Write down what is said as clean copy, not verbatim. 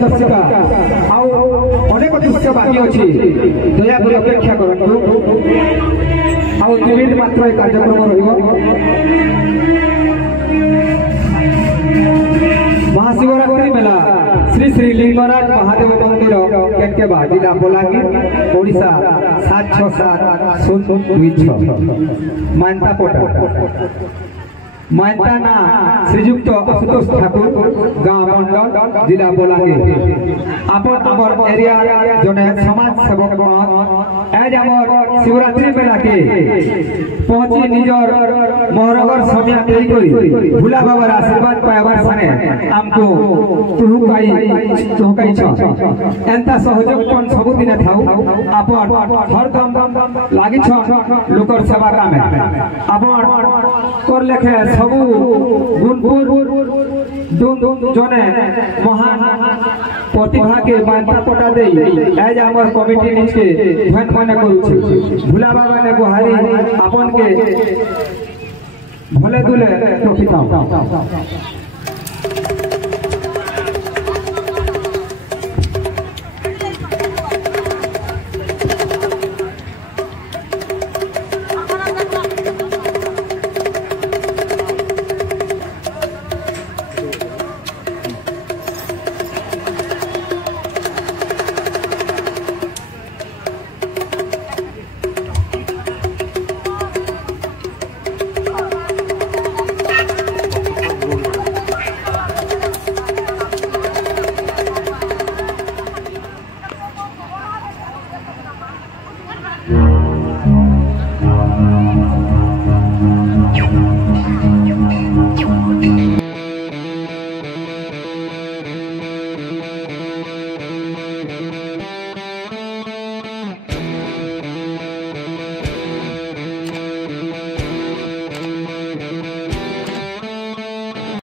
सदस्यता अनेक दृश्य बाकी अच्छी दयाकोरी अपेक्षा करूँ आउ 2 मिनिट मात्र कार्यक्रम महाशिवरात्रि मेला श्री श्री लिंगराज महादेव मंदिर केनकेबा जिला बलांगीर ओडिशा 76626 मानतापोटा मानता ना श्रीजुक्त आशुतोष ठाकुर गाँव मंडल जिला बलांगीर अपन आमर एरिया जने समाज सेवक आज आमर शिवरात्रि मेला के पहुंची निजर मोहरगर समिया देई करी भुला बाबार आशीर्वाद पाइबार साने हमको तुहुकाई छ एंता सहयोग पण सब दिन थाउ अपन हर दम लागि छ लोकर सेवा कामे अपन कर लेखे सबु गुणपुर जने महान प्रतिभा के मान्यता पटा दे आज आमर कमिटी नीचे धन मन करू भुला बाबा ने गुहारी अपन के भले दुले रखिता।